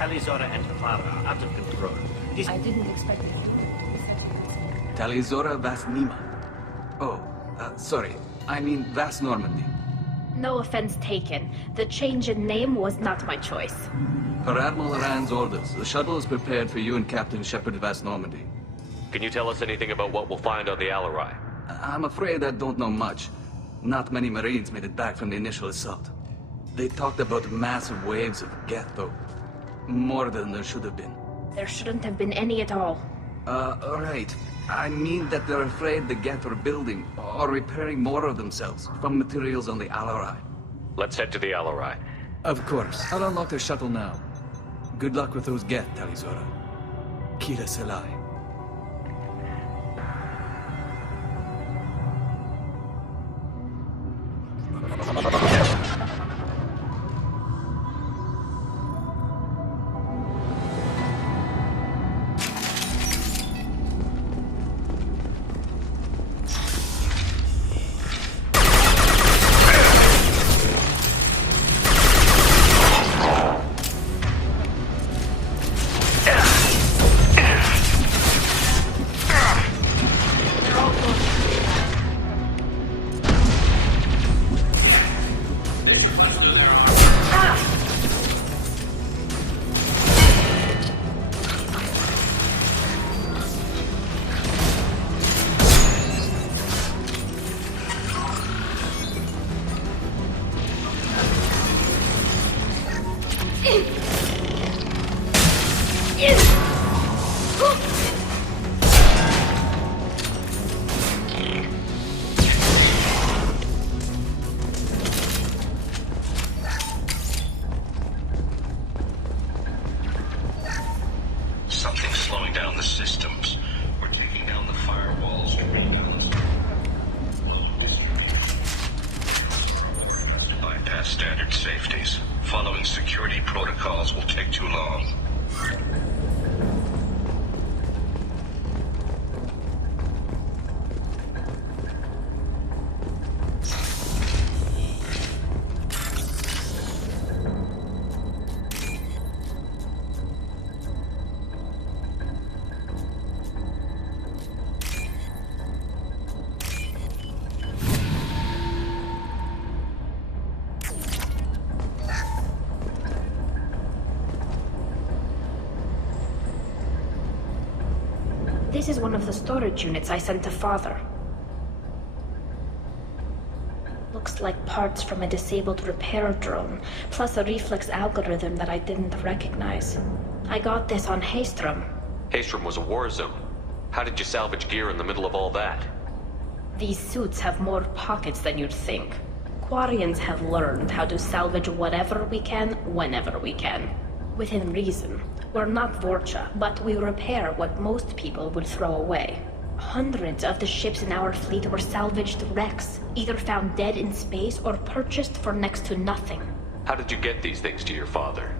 Tali, Zora, and Clara are out of control. I didn't expect it to be. Tali, Zora, Vast Nima. Oh, sorry. I mean Vast Normandy. No offense taken. The change in name was not my choice. Per Admiral Rand's orders, the shuttle is prepared for you and Captain Shepard Vast Normandy. Can you tell us anything about what we'll find on the Alarai? I'm afraid I don't know much. Not many Marines made it back from the initial assault. They talked about massive waves of Geth, though. More than there should have been. There shouldn't have been any at all. Right. I mean that they're afraid the Geth are building or repairing more of themselves from materials on the Alarai. Let's head to the Alarai. Of course. I'll unlock the shuttle now. Good luck with those Geth, Tali Zora. Kira Selai. Something's slowing down the systems. We're taking down the firewalls. Bypass standard safeties. Following security protocols will take too long. This is one of the storage units I sent to Father. Looks like parts from a disabled repair drone, plus a reflex algorithm that I didn't recognize. I got this on Haystrom. Haystrom was a war zone. How did you salvage gear in the middle of all that? These suits have more pockets than you'd think. Quarians have learned how to salvage whatever we can, whenever we can. Within reason. We're not Vorcha, but we repair what most people would throw away. Hundreds of the ships in our fleet were salvaged wrecks, either found dead in space or purchased for next to nothing. How did you get these things to your father?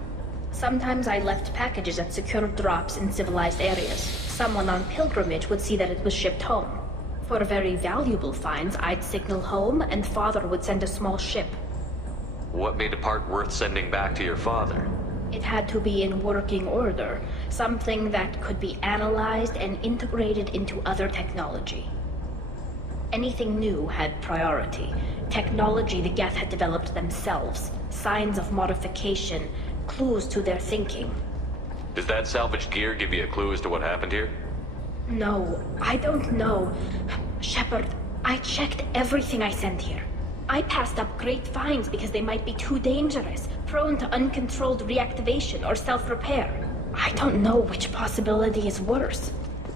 Sometimes I left packages at secure drops in civilized areas. Someone on pilgrimage would see that it was shipped home. For very valuable finds, I'd signal home and Father would send a small ship. What made a part worth sending back to your father? It had to be in working order, something that could be analyzed and integrated into other technology. Anything new had priority. Technology the Geth had developed themselves, signs of modification, clues to their thinking. Does that salvaged gear give you a clue as to what happened here? No, I don't know. Shepard, I checked everything I sent here. I passed up great finds because they might be too dangerous, prone to uncontrolled reactivation or self-repair. I don't know which possibility is worse.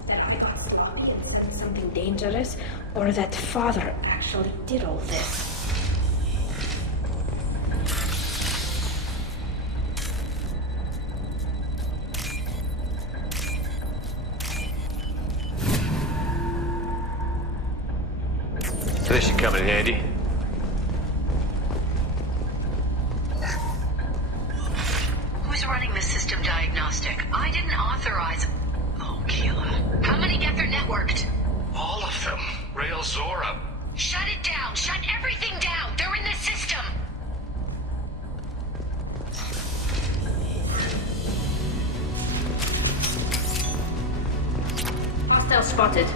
That I got sloppy and sent something dangerous, or that Father actually did all this. This should come in handy. Running the system diagnostic. I didn't authorize... Oh, Keela. How many Geth are networked? All of them. Rail Zora. Shut it down. Shut everything down. They're in the system. Personnel spotted.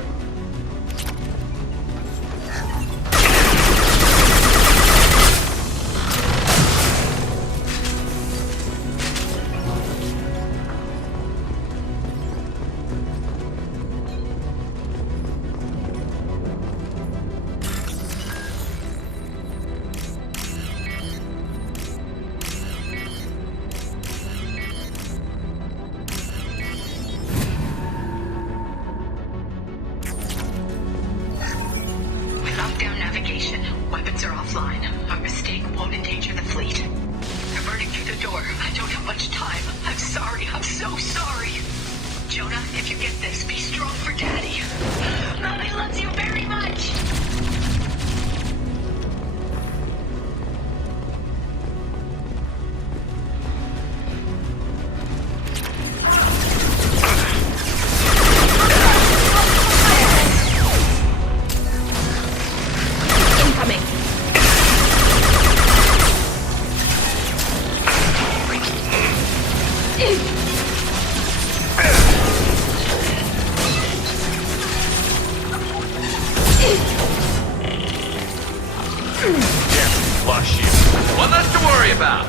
We locked down navigation. Weapons are offline. Our mistake won't endanger the fleet. They're burning through the door. I don't have much time. I'm sorry. I'm so sorry. Jonah, if you get this, be strong for Daddy. Mommy loves you very much. Incoming. Flush you. One less to worry about.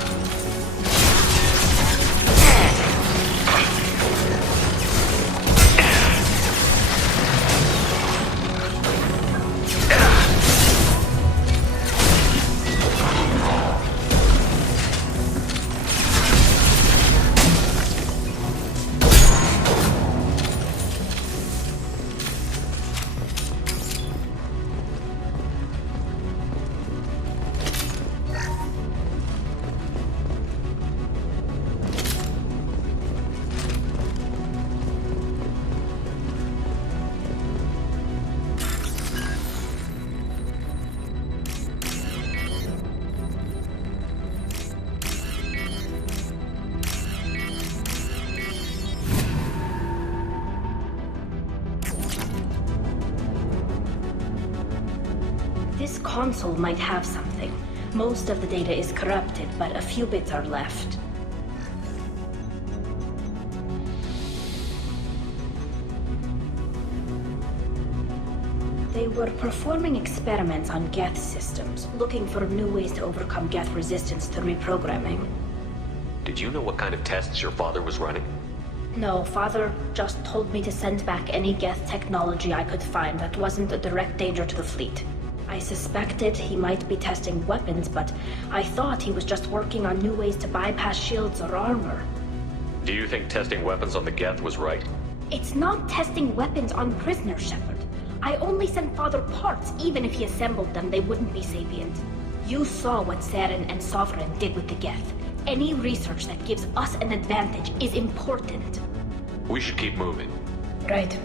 This console might have something. Most of the data is corrupted, but a few bits are left. They were performing experiments on Geth systems, looking for new ways to overcome Geth resistance to reprogramming. Did you know what kind of tests your father was running? No, Father just told me to send back any Geth technology I could find that wasn't a direct danger to the fleet. I suspected he might be testing weapons, but I thought he was just working on new ways to bypass shields or armor. Do you think testing weapons on the Geth was right? It's not testing weapons on prisoners, Shepard. I only sent Father parts. Even if he assembled them, they wouldn't be sapient. You saw what Saren and Sovereign did with the Geth. Any research that gives us an advantage is important. We should keep moving. Right.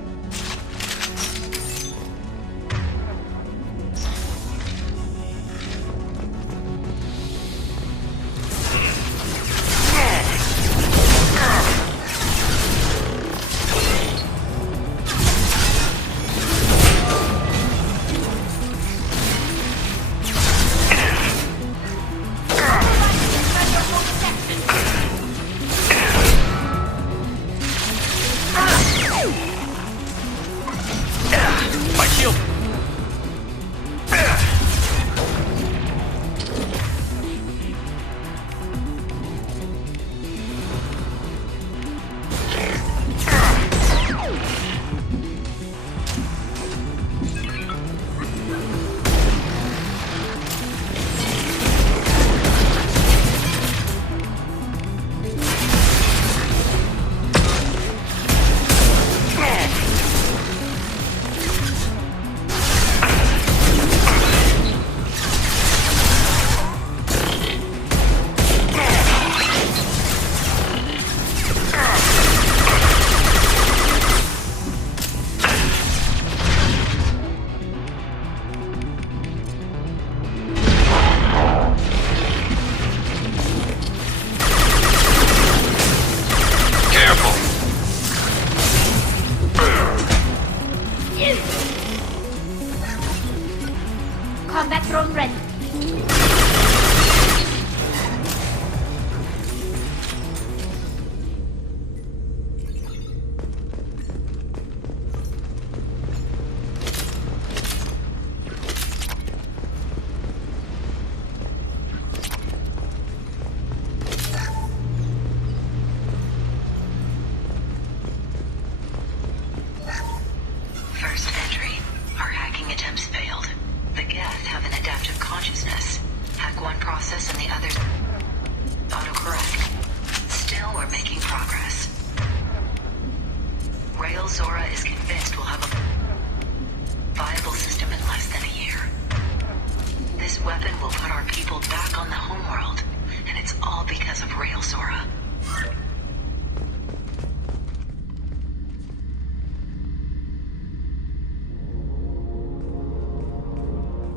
we're making progress. Rail Zora is convinced we'll have a viable system in less than a year. This weapon will put our people back on the homeworld, and it's all because of Rail Zora.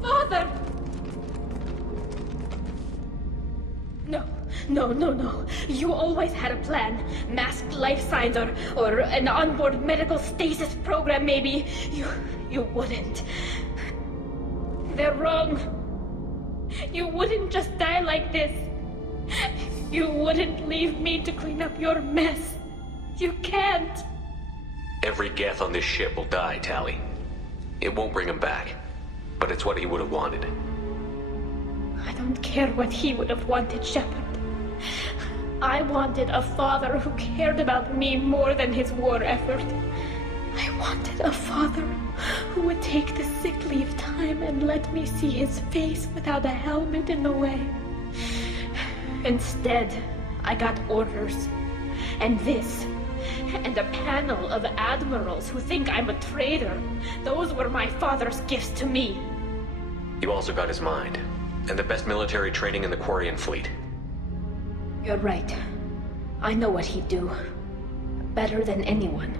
Father! No. You always had a plan. Masked life signs or an onboard medical stasis program, maybe. You wouldn't. They're wrong. You wouldn't just die like this. You wouldn't leave me to clean up your mess. You can't. Every Geth on this ship will die, Tali. It won't bring him back, but it's what he would have wanted. I don't care what he would have wanted, Shepard. I wanted a father who cared about me more than his war effort. I wanted a father who would take the sick leave time and let me see his face without a helmet in the way. Instead, I got orders. And this. And a panel of admirals who think I'm a traitor. Those were my father's gifts to me. You also got his mind, and the best military training in the Quarian fleet. You're right. I know what he'd do. Better than anyone.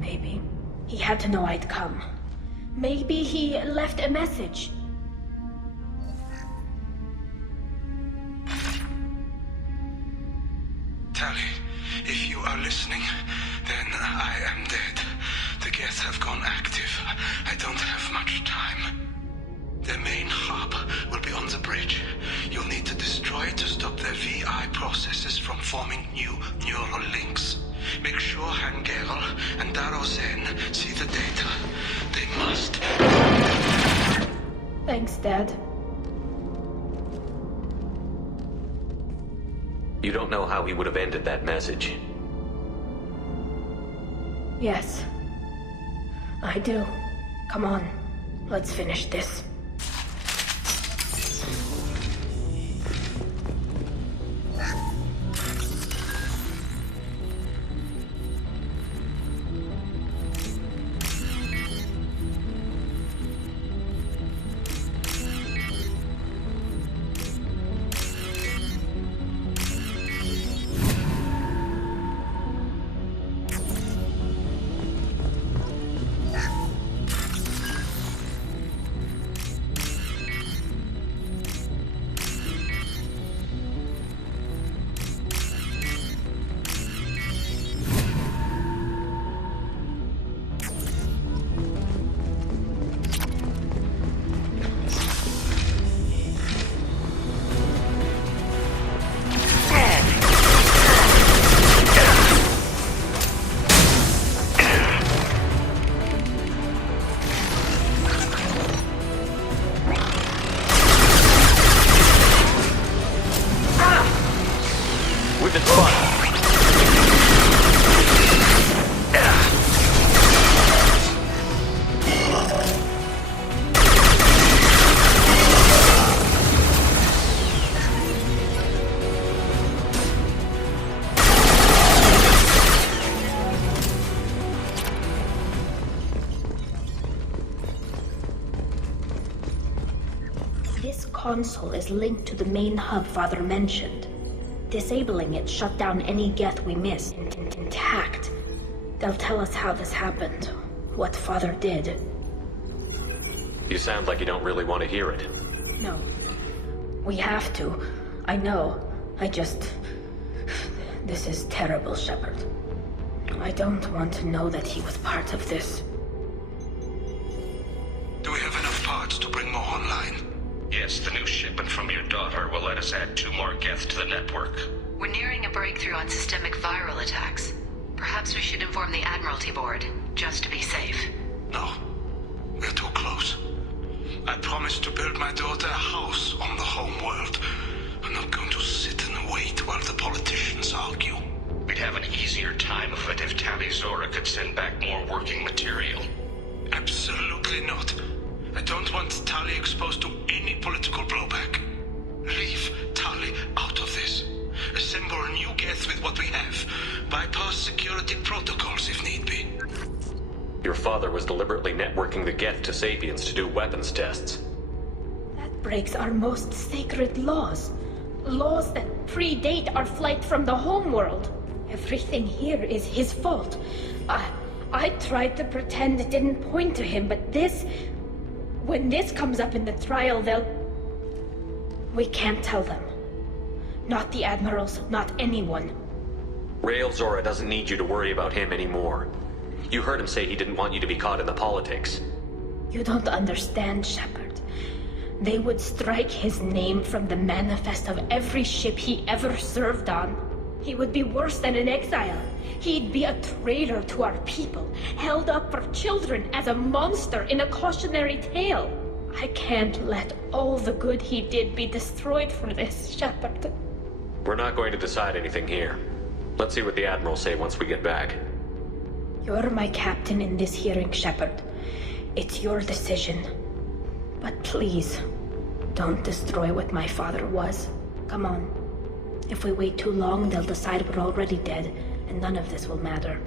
Maybe. He had to know I'd come. Maybe he left a message. Tali, if you are listening, then I am dead. The Geth have gone active. I don't have much time. Their main hub will be on the bridge. You'll need to destroy it to stop their VI processes from forming new neural links. Make sure Hangerel and Daro Zen see the data. They must. Thanks, Dad. You don't know how he would have ended that message. Yes. I do. Come on. Let's finish this. Console is linked to the main hub Father mentioned. Disabling it shut down any Geth we missed intact. They'll tell us how this happened, what Father did. You sound like you don't really want to hear it. No. We have to. I know. This is terrible, Shepard. I don't want to know that he was part of this. Do we have enough parts to bring more online? Yes, the new shipment from your daughter will let us add 2 more Geth to the network. We're nearing a breakthrough on systemic viral attacks. Perhaps we should inform the Admiralty Board, just to be safe. No. We're too close. I promised to build my daughter a house on the home world. I'm not going to sit and wait while the politicians argue. We'd have an easier time of it if Tali Zora could send back more working material. Absolutely not. I don't want Tali exposed to any political blowback. Leave Tali out of this. A assemble new Geth with what we have. Bypass security protocols if need be. Your father was deliberately networking the Geth to Sapiens to do weapons tests. That breaks our most sacred laws. Laws that predate our flight from the homeworld. Everything here is his fault. I tried to pretend it didn't point to him, but this... When this comes up in the trial, they'll... We can't tell them. Not the admirals, not anyone. Rael Zora doesn't need you to worry about him anymore. You heard him say he didn't want you to be caught in the politics. You don't understand, Shepard. They would strike his name from the manifest of every ship he ever served on. He would be worse than an exile. He'd be a traitor to our people, held up for children as a monster in a cautionary tale. I can't let all the good he did be destroyed for this, Shepard. We're not going to decide anything here. Let's see what the Admirals say once we get back. You're my captain in this hearing, Shepard. It's your decision. But please, don't destroy what my father was. Come on. If we wait too long, they'll decide we're already dead, and none of this will matter.